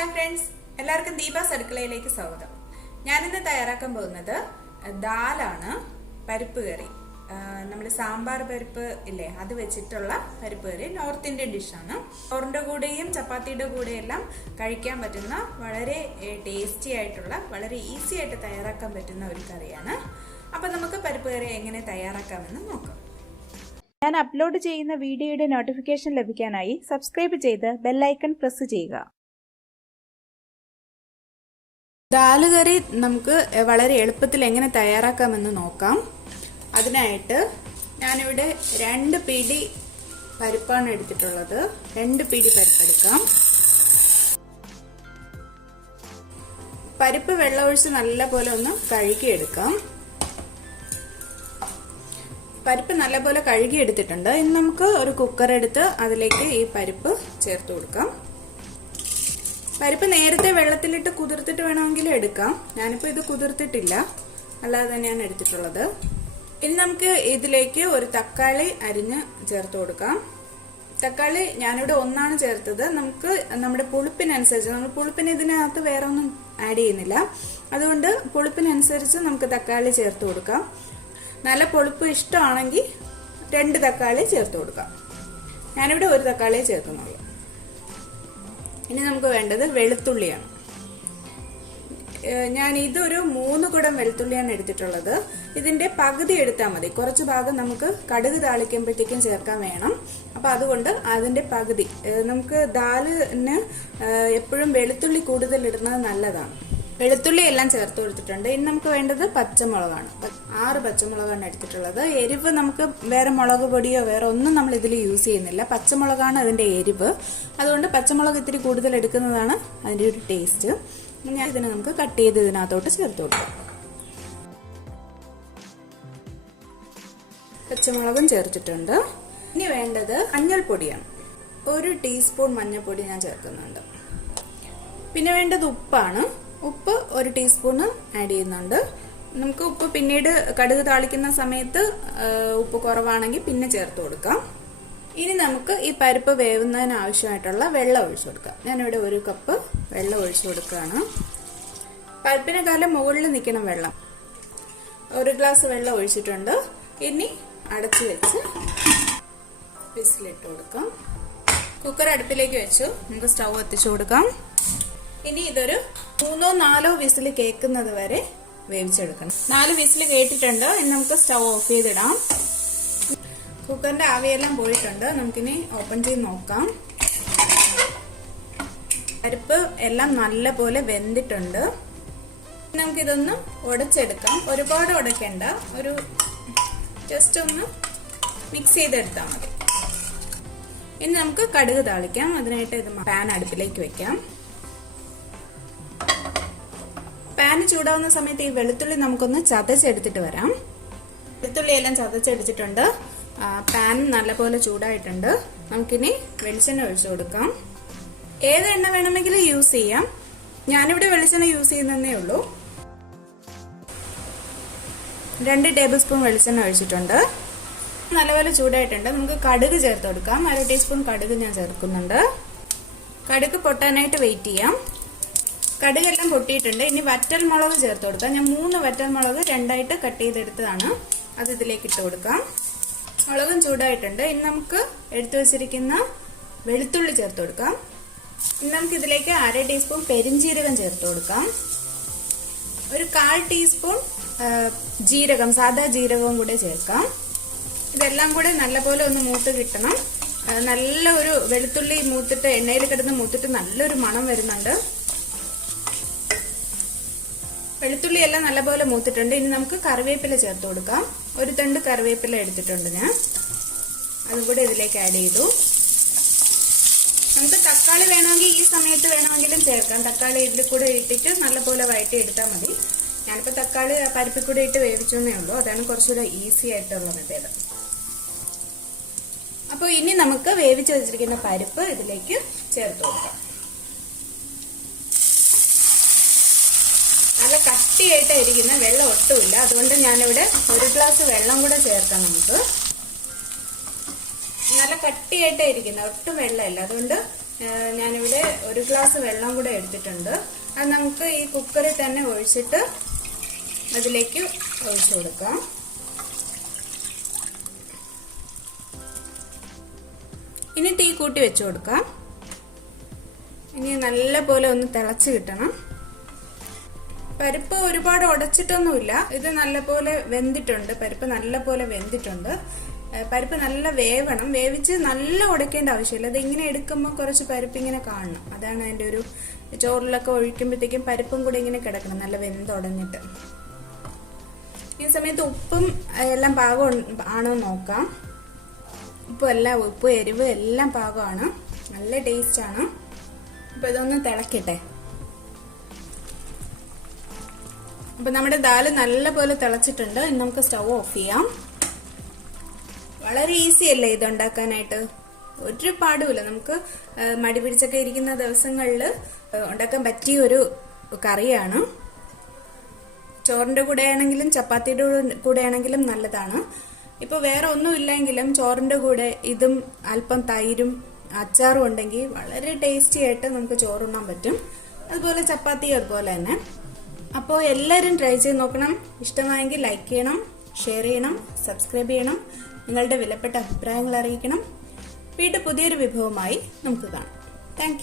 Hi friends, എല്ലാവർക്കും ദീപാസ് അടുക്കളയിലേക്ക് സ്വാഗതം. ഞാനിന്ന് തയ്യാറാക്കാൻ പോകുന്നത് ദാലാണ്, പരിപ്പ് കറി. നമ്മൾ സാമ്പാർ പരിപ്പ് ഇല്ലേ, അത് വെച്ചിട്ടുള്ള പരിപ്പ് കറി. നോർത്ത് ഇന്ത്യൻ ഡിഷാണ്. ചോറിന്റെ കൂടെയും ചപ്പാത്തിയുടെ കൂടെയെല്ലാം കഴിക്കാൻ പറ്റുന്ന വളരെ ടേസ്റ്റി ആയിട്ടുള്ള, വളരെ ഈസി ആയിട്ട് തയ്യാറാക്കാൻ പറ്റുന്ന ഒരു കറിയാണ്. അപ്പൊ നമുക്ക് പരിപ്പ് കറി എങ്ങനെ തയ്യാറാക്കാമെന്ന് നോക്കാം. ഞാൻ അപ്ലോഡ് ചെയ്യുന്ന വീഡിയോയുടെ നോട്ടിഫിക്കേഷൻ ലഭിക്കാനായി സബ്സ്ക്രൈബ് ചെയ്ത് ബെല്ലൈക്കൺ പ്രസ് ചെയ്യുക. ദാല് കറി നമുക്ക് വളരെ എളുപ്പത്തിൽ എങ്ങനെ തയ്യാറാക്കാമെന്ന് നോക്കാം. അതിനായിട്ട് ഞാനിവിടെ 2 പിടി പരിപ്പാണ് എടുത്തിട്ടുള്ളത്. 2 പിടി പരിപ്പെടുക്കാം. പരിപ്പ് വെള്ളമൊഴിച്ച് നല്ലപോലെ ഒന്ന് കഴുകിയെടുക്കാം. പരിപ്പ് നല്ലപോലെ കഴുകിയെടുത്തിട്ടുണ്ട്. ഇനി നമുക്ക് ഒരു കുക്കർ എടുത്ത് അതിലേക്ക് ഈ പരിപ്പ് ചേർത്ത് കൊടുക്കാം. പരിപ്പ് നേരത്തെ വെള്ളത്തിലിട്ട് കുതിർത്തിട്ട് വേണമെങ്കിലും എടുക്കാം. ഞാനിപ്പോൾ ഇത് കുതിർത്തിട്ടില്ല, അല്ലാതെ തന്നെയാണ് എടുത്തിട്ടുള്ളത്. ഇനി നമുക്ക് ഇതിലേക്ക് ഒരു തക്കാളി അരിഞ്ഞ് ചേർത്ത് കൊടുക്കാം. തക്കാളി ഞാനിവിടെ 1 ചേർത്തത്. നമുക്ക് നമ്മുടെ പുളിപ്പിനനുസരിച്ച്, നമ്മൾ പുളിപ്പിന് ഇതിനകത്ത് വേറെ ഒന്നും ആഡ് ചെയ്യുന്നില്ല, അതുകൊണ്ട് പുളിപ്പിനനുസരിച്ച് നമുക്ക് തക്കാളി ചേർത്ത് കൊടുക്കാം. നല്ല പുളിപ്പ് ഇഷ്ടമാണെങ്കിൽ 2 തക്കാളി ചേർത്ത് കൊടുക്കാം. ഞാനിവിടെ 1 തക്കാളിയെ ചേർക്കുന്നുള്ളൂ. ഇനി നമുക്ക് വേണ്ടത് വെളുത്തുള്ളിയാണ്. ഞാൻ ഇതൊരു 3 കുടം വെളുത്തുള്ളിയാണ് എടുത്തിട്ടുള്ളത്. ഇതിന്റെ പകുതി എടുത്താൽ മതി. കുറച്ച് ഭാഗം നമുക്ക് കടുക് താളിക്കുമ്പോഴത്തേക്കും ചേർക്കാൻ വേണം. അപ്പൊ അതുകൊണ്ട് അതിന്റെ പകുതി. നമുക്ക് ദാലിന് എപ്പോഴും വെളുത്തുള്ളി കൂടുതൽ ഇടുന്നത് നല്ലതാണ്. വെളുത്തുള്ളി എല്ലാം ചേർത്ത് കൊടുത്തിട്ടുണ്ട്. ഇനി നമുക്ക് വേണ്ടത് പച്ചമുളകാണ്. 6 പച്ചമുളകാണ് എടുത്തിട്ടുള്ളത്. എരിവ് നമുക്ക് വേറെ മുളക് പൊടിയോ വേറെ ഒന്നും നമ്മൾ ഇതിൽ യൂസ് ചെയ്യുന്നില്ല. പച്ചമുളകാണ് അതിന്റെ എരിവ്. അതുകൊണ്ട് പച്ചമുളക് ഇത്തിരി കൂടുതൽ എടുക്കുന്നതാണ് അതിന്റെ ഒരു ടേസ്റ്റ്. ഞാൻ ഇതിനെ നമുക്ക് കട്ട് ചെയ്ത് ഇതിനകത്തോട്ട് ചേർത്ത് കൊടുക്കാം. പച്ചമുളകും ചേർത്തിട്ടുണ്ട്. ഇനി വേണ്ടത് മഞ്ഞൾപ്പൊടിയാണ്. 1 ടീസ്പൂൺ മഞ്ഞൾപ്പൊടി ഞാൻ ചേർക്കുന്നുണ്ട്. പിന്നെ വേണ്ടത് ഉപ്പാണ്. ഉപ്പ് 1 ടീസ്പൂണ് ആഡ് ചെയ്യുന്നുണ്ട്. നമുക്ക് ഉപ്പ് പിന്നീട് കടുക് താളിക്കുന്ന സമയത്ത് ഉപ്പ് കുറവാണെങ്കിൽ പിന്നെ ചേർത്ത് കൊടുക്കാം. ഇനി നമുക്ക് ഈ പരിപ്പ് വേവുന്നതിന് ആവശ്യമായിട്ടുള്ള വെള്ളം ഒഴിച്ചു കൊടുക്കാം. ഞാനിവിടെ 1 കപ്പ് വെള്ളം ഒഴിച്ചു കൊടുക്കുകയാണ്. പരിപ്പിനെക്കാളും മുകളിൽ നിൽക്കണം വെള്ളം. 1 ഗ്ലാസ് വെള്ളം ഒഴിച്ചിട്ടുണ്ട്. ഇനി അടച്ചു വെച്ച് വിസിലിട്ട് കൊടുക്കാം. കുക്കർ അടുപ്പിലേക്ക് വെച്ചു. നമുക്ക് സ്റ്റൗ എത്തിച്ചു കൊടുക്കാം. ഇനി ഇതൊരു 3-4 വിസിൽ കേൾക്കുന്നത് വരെ വേവിച്ചെടുക്കണം. 4 വിസിൽ കേട്ടിട്ടുണ്ട്. ഇനി നമുക്ക് സ്റ്റൗ ഓഫ് ചെയ്തിടാം. കുക്കറിന്റെ ആവിയെല്ലാം പോയിട്ടുണ്ട്. നമുക്കിനി ഓപ്പൺ ചെയ്ത് നോക്കാം. പരിപ്പ് എല്ലാം നല്ലപോലെ വെന്തിട്ടുണ്ട്. നമുക്കിതൊന്ന് ഉടച്ചെടുക്കാം. ഒരുപാട് ഉടയ്ക്കണ്ട, ഒരു ജസ്റ്റ് ഒന്ന് മിക്സ് ചെയ്തെടുത്താൽ മതി. ഇനി നമുക്ക് കടുക് താളിക്കാം. അതിനായിട്ട് ഇത് പാൻ അടുപ്പിലേക്ക് വെക്കാം. പാൻ ചൂടാവുന്ന സമയത്ത് ഈ വെളുത്തുള്ളി നമുക്കൊന്ന് ചതച്ചെടുത്തിട്ട് വരാം. വെളുത്തുള്ളി എല്ലാം ചതച്ചെടുത്തിട്ടുണ്ട്. പാൻ നല്ലപോലെ ചൂടായിട്ടുണ്ട്. നമുക്കിനി വെളിച്ചെണ്ണ ഒഴിച്ചു കൊടുക്കാം. ഏത് എണ്ണ വേണമെങ്കിലും യൂസ് ചെയ്യാം. ഞാനിവിടെ വെളിച്ചെണ്ണ യൂസ് ചെയ്യുന്നതേ ഉള്ളൂ. 2 ടേബിൾ സ്പൂൺ വെളിച്ചെണ്ണ ഒഴിച്ചിട്ടുണ്ട്. നല്ലപോലെ ചൂടായിട്ടുണ്ട്. നമുക്ക് കടുക് ചേർത്ത് കൊടുക്കാം. 1 ടീസ്പൂൺ കടുക് ഞാൻ ചേർക്കുന്നുണ്ട്. കടുക് പൊട്ടാനായിട്ട് വെയിറ്റ് ചെയ്യാം. കടുകെല്ലാം പൊട്ടിയിട്ടുണ്ട്. ഇനി വറ്റൽ മുളക് ചേർത്ത് കൊടുക്കാം. ഞാൻ 3 വറ്റൽ മുളക് 2ആയിട്ട് കട്ട് ചെയ്തെടുത്തതാണ്. അത് ഇതിലേക്ക് ഇട്ട് കൊടുക്കാം. മുളകും ചൂടായിട്ടുണ്ട്. ഇനി നമുക്ക് എടുത്തു വെച്ചിരിക്കുന്ന വെളുത്തുള്ളി ചേർത്ത് കൊടുക്കാം. ഇനി നമുക്ക് ഇതിലേക്ക് 1/2 ടീസ്പൂൺ പെരിഞ്ജീരകം ചേർത്ത് കൊടുക്കാം. ഒരു 1/4 ടീസ്പൂൺ ജീരകം, സാധാ ജീരകവും കൂടെ ചേർക്കാം. ഇതെല്ലാം കൂടെ നല്ലപോലെ ഒന്ന് മൂത്ത് കിട്ടണം. നല്ല ഒരു വെളുത്തുള്ളി മൂത്തിട്ട്, എണ്ണയിൽ കിടന്ന് മൂത്തിട്ട് നല്ലൊരു മണം വരുന്നുണ്ട്. വെളുത്തുള്ളി എല്ലാം നല്ലപോലെ മൂത്തിട്ടുണ്ട്. ഇനി നമുക്ക് കറിവേപ്പില ചേർത്ത് കൊടുക്കാം. 1 തണ്ട് കറിവേപ്പില എടുത്തിട്ടുണ്ട് ഞാൻ. അതും കൂടെ ഇതിലേക്ക് ആഡ് ചെയ്തു. നമുക്ക് തക്കാളി വേണമെങ്കിൽ ഈ സമയത്ത് വേണമെങ്കിലും ചേർക്കാം. തക്കാളി ഇതിൽ കൂടെ ഇട്ടിട്ട് നല്ലപോലെ വഴറ്റി എടുത്താൽ മതി. ഞാനിപ്പോൾ തക്കാളി പരിപ്പിൽ കൂടെ ഇട്ട് വേവിച്ചെന്നേ ഉള്ളൂ. അതാണ് കുറച്ചുകൂടെ ഈസി ആയിട്ടുള്ള മെത്തേഡ്. അപ്പോൾ ഇനി നമുക്ക് വേവിച്ച് വെച്ചിരിക്കുന്ന പരിപ്പ് ഇതിലേക്ക് ചേർത്ത് കൊടുക്കാം. നല്ല കട്ടിയായിട്ട് ഇരിക്കുന്ന, വെള്ളം ഒട്ടുമില്ല. അതുകൊണ്ട് ഞാനിവിടെ 1 ഗ്ലാസ് വെള്ളം കൂടെ ചേർക്കാം. നമുക്ക് നല്ല കട്ടിയായിട്ട് ഇരിക്കുന്ന, ഒട്ടും വെള്ളമില്ല. അതുകൊണ്ട് ഞാനിവിടെ 1 ഗ്ലാസ് വെള്ളം കൂടെ എടുത്തിട്ടുണ്ട്. അത് നമുക്ക് ഈ കുക്കറിൽ തന്നെ ഒഴിച്ചിട്ട് അതിലേക്ക് ഒഴിച്ചു കൊടുക്കാം. ഇനി തീ കൂട്ടി വെച്ചു കൊടുക്കാം. ഇനി നല്ല പോലെ ഒന്ന് തിളച്ച് കിട്ടണം. പരിപ്പ് ഒരുപാട് ഉടച്ചിട്ടൊന്നുമില്ല, ഇത് നല്ലപോലെ വെന്തിട്ടുണ്ട്. പരിപ്പ് നല്ലപോലെ വെന്തിട്ടുണ്ട്. പരിപ്പ് നല്ല വേവണം. വേവിച്ച് നല്ല ഉടക്കേണ്ട ആവശ്യമില്ല. അത് ഇങ്ങനെ എടുക്കുമ്പോൾ കുറച്ച് പരിപ്പ് ഇങ്ങനെ കാണണം. അതാണ് അതിന്റെ ഒരു ചോറിലൊക്കെ ഒഴിക്കുമ്പോഴത്തേക്കും പരിപ്പും കൂടെ ഇങ്ങനെ കിടക്കണം, നല്ല വെന്തുടഞ്ഞിട്ട്. ഈ സമയത്ത് ഉപ്പും എല്ലാം പാകം ആണോ നോക്കാം. ഉപ്പ് എരിവ് എല്ലാം പാകമാണ്, നല്ല ടേസ്റ്റ് ആണ്. അപ്പൊ ഇതൊന്ന് തിളക്കട്ടെ. അപ്പൊ നമ്മുടെ ദാല് നല്ല പോലെ തിളച്ചിട്ടുണ്ട്. ഇനി നമുക്ക് സ്റ്റൗ ഓഫ് ചെയ്യാം. വളരെ ഈസി അല്ലേ ഇത് ഉണ്ടാക്കാനായിട്ട്, ഒരു പാടുമില്ല. നമുക്ക് മടി പിടിച്ചൊക്കെ ഇരിക്കുന്ന ദിവസങ്ങളിൽ ഉണ്ടാക്കാൻ പറ്റിയ ഒരു കറിയാണ്. ചോറിന്റെ കൂടെ ആണെങ്കിലും ചപ്പാത്തിയുടെ കൂടെ ആണെങ്കിലും നല്ലതാണ്. ഇപ്പൊ വേറെ ഒന്നും ഇല്ലെങ്കിലും ചോറിന്റെ കൂടെ ഇതും അല്പം തൈരും അച്ചാറും ഉണ്ടെങ്കിൽ വളരെ ടേസ്റ്റി ആയിട്ട് നമുക്ക് ചോറുണ്ണാൻ പറ്റും. അതുപോലെ ചപ്പാത്തി അതുപോലെ തന്നെ. അപ്പോൾ എല്ലാവരും ട്രൈ ചെയ്ത് നോക്കണം. ഇഷ്ടമായെങ്കിൽ ലൈക്ക് ചെയ്യണം, ഷെയർ ചെയ്യണം, സബ്സ്ക്രൈബ് ചെയ്യണം. നിങ്ങളുടെ വിലപ്പെട്ട അഭിപ്രായങ്ങൾ അറിയിക്കണം. വീണ്ടും പുതിയൊരു വിഭവമായി നമുക്ക് കാണാം. താങ്ക്